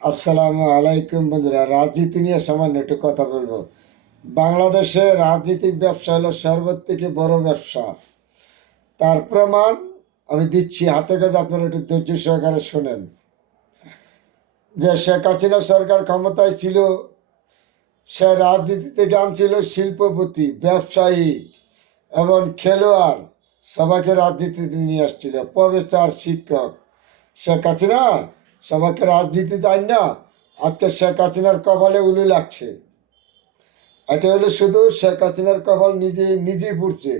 আসসালামু আলাইকুম বন্ধুরা, রাজনীতি নিয়ে সামান্য একটু কথা বলবো। বাংলাদেশে রাজনৈতিক ব্যবসা হলো সর্বথেকে বড় ব্যবসা। তার প্রমাণ আমি দিচ্ছি হাতে কাজ, আপনারা একটু ধৈর্য সহকারে শোনেন। যে শেখ হাসিনা সরকার ক্ষমতায় ছিল, সে রাজনীতি থেকে আনছিল শিল্পপতি, ব্যবসায়ী এবং খেলোয়াড়, সবাইকে রাজনীতিতে নিয়ে আসছিল, প্রফেসর, শিক্ষক। শেখ হাসিনা সবাইকে রাজনীতিতে আইন না, আজকে শেখ হাসিনার কপালে উলু লাগছে। এটা হলো শুধু শেখ হাসিনার কপাল নিজেই পড়ছে।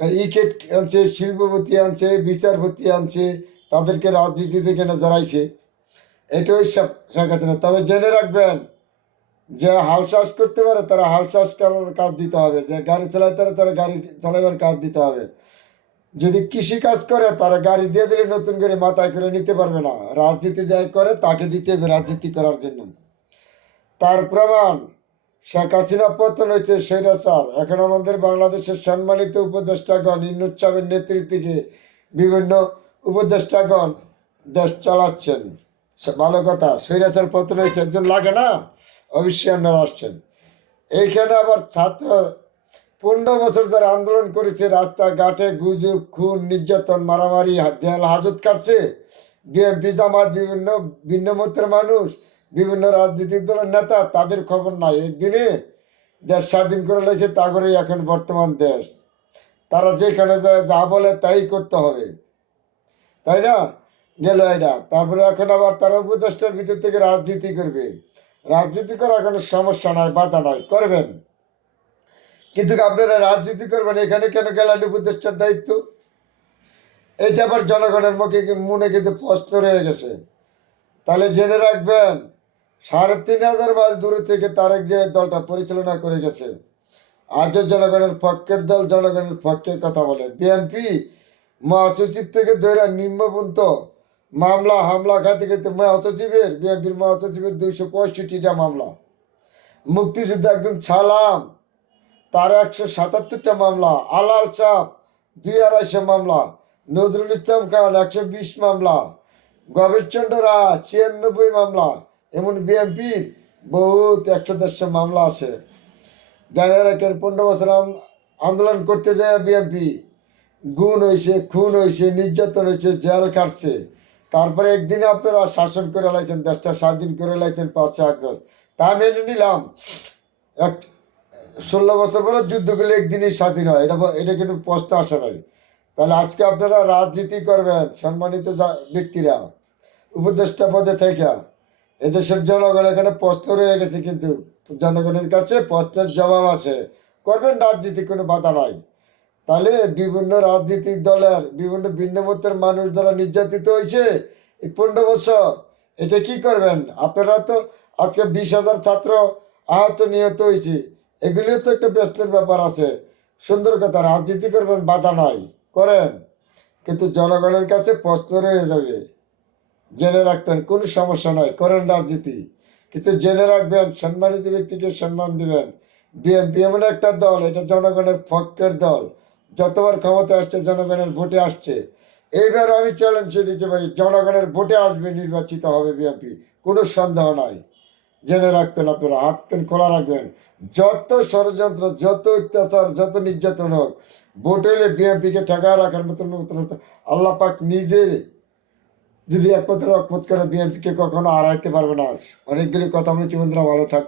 কারণ ইকেট আনছে, শিল্পপতি আনছে, বিচারপতি আনছে, তাদেরকে রাজনীতিতে কেন জড়াইছে। এটাই শেখ হাসিনা। তবে জেনে রাখবেন, যে হাল চাষ করতে পারে তারা হাল চাষ করার কাজ দিতে হবে, যে গাড়ি চালাতে পারে তারা গাড়ি চালাবার কাজ দিতে হবে। যদি কৃষি কাজ করে তারা গাড়ি দিয়ে দিলে নতুন করে মাথায় করে নিতে পারবে না। রাজনীতি যাই করে তাকে দিতে হবে রাজনীতি করার জন্য। তার প্রমাণ, শেখ হাসিনা পতন হয়েছে স্বৈরাচার। এখন আমাদের বাংলাদেশের সম্মানিত উপদেষ্টাগণ, ইন্নুস সাহেবের নেতৃত্বে বিভিন্ন উপদেষ্টাগণ দেশ চালাচ্ছেন। ভালো কথা, স্বৈরাচার পতন হয়েছে, একজন লাগে না? অবশ্যই আপনারা আসছেন। এইখানে আবার ছাত্র 15 বছর ধরে আন্দোলন করেছে, রাস্তাঘাটে গুজব, খুন, নির্যাতন, মারামারি, জেল হাজত কাটছে। বিএনপি, জামাত, বিভিন্ন ভিন্নমতের মানুষ, বিভিন্ন রাজনৈতিক দলের নেতা, তাদের খবর নাই। একদিনে দেশ স্বাধীন করে লেছে, তা করেই এখন বর্তমান দেশ। তারা যেখানে যায় যা বলে তাই করতে হবে, তাই না? গেল এটা। তারপরে এখন আবার তারা উপদেষ্টার ভিতর থেকে রাজনীতি করবে। রাজনীতি করার কোনো সমস্যা নাই, বাধা নাই, করবেন। কিন্তু আপনারা রাজনীতি করবেন, এখানে কেন গেলেন উপদেষ্টার দায়িত্ব? এটা আবার জনগণের মুখে মনে কিন্তু প্রশ্ন রয়ে গেছে। তাহলে জেনে রাখবেন, ৩,৫০০ মাইল দূরে থেকে তারেক যে দলটা পরিচালনা করে গেছে, আজও জনগণের পক্ষের দল, জনগণের পক্ষে কথা বলে। বিএনপি মহাসচিব থেকে ধরে নিম্নপন্ত মামলা হামলা খাতে খেতে মহাসচিবের, বিএনপির মহাসচিবের 265টা মামলা। মুক্তিযুদ্ধ একদম ছালাম, তার 177টা মামলা। আলাল চাপ 200-250 মামলা। নজরুল ইসলাম খান 120 মামলা। গবেষচন্দ্র রায় 96 মামলা। এমন বিএনপির বহুত 100-150 মামলা আছে। জানা রাখেন, 15 বছর আন্দোলন করতে যায় বিএনপি গুণ হয়েছে, খুন হয়েছে, নির্যাতন হয়েছে, জেল কাটছে। তারপরে একদিনে আপনারা শাসন করে লাইছেন, দেশটা স্বাধীন করে লাইছেন 5 আগস্ট। তা মেনে নিলাম। 16 বছর পরে যুদ্ধ করলে একদিনই স্বাধীন হয়, এটা কিন্তু প্রশ্ন আসে নাই। তাহলে আজকে আপনারা রাজনীতি করবেন, সম্মানিত ব্যক্তিরা, উপদেষ্টা পদে থেকে। এদেশের জনগণ এখানে প্রশ্ন রয়ে গেছে, কিন্তু জনগণের কাছে প্রশ্নের জবাব আছে। করবেন রাজনীতি, কোনো বাধা নাই। তাহলে বিভিন্ন রাজনৈতিক দলের বিভিন্ন ভিন্নমতের মানুষ দ্বারা নির্যাতিত হয়েছে এই 15 বছর, এটা কি করবেন আপনারা? তো আজকে 20,000 ছাত্র আহত নিহত হয়েছে, এগুলিও তো একটা প্রশ্নের ব্যাপার আছে। সুন্দর কথা, রাজনীতি করবেন, বাধা নাই, করেন। কিন্তু জনগণের কাছে প্রশ্ন রয়ে যাবে। জেনে রাখবেন, কোনো সমস্যা নাই, করেন রাজনীতি। কিন্তু জেনে রাখবেন, সম্মানিত ব্যক্তিকে সম্মান দিবেন। বিএনপি এমন একটা দল, এটা জনগণের পক্ষের দল। যতবার ক্ষমতা আসছে জনগণের ভোটে আসছে। এইবার আমি চ্যালেঞ্জ দিতে পারি, জনগণের ভোটে আসবে, নির্বাচিত হবে বিএনপি, কোনো সন্দেহ নাই। জেনে রাখবেন, আপনারা হাত কান খোলা রাখবেন। যত ষড়যন্ত্র, যত অত্যাচার, যত নির্যাতন হোক, ভোট হইলে বিএনপিকে ঠেকা রাখার মতন আল্লাহ পাক নিজে যদি একমাত্র রকমত করে, বিএনপিকে কখনো হারাইতে পারবে না। অনেকগুলি কথা বলেছি বন্ধুরা, ভালো থাক।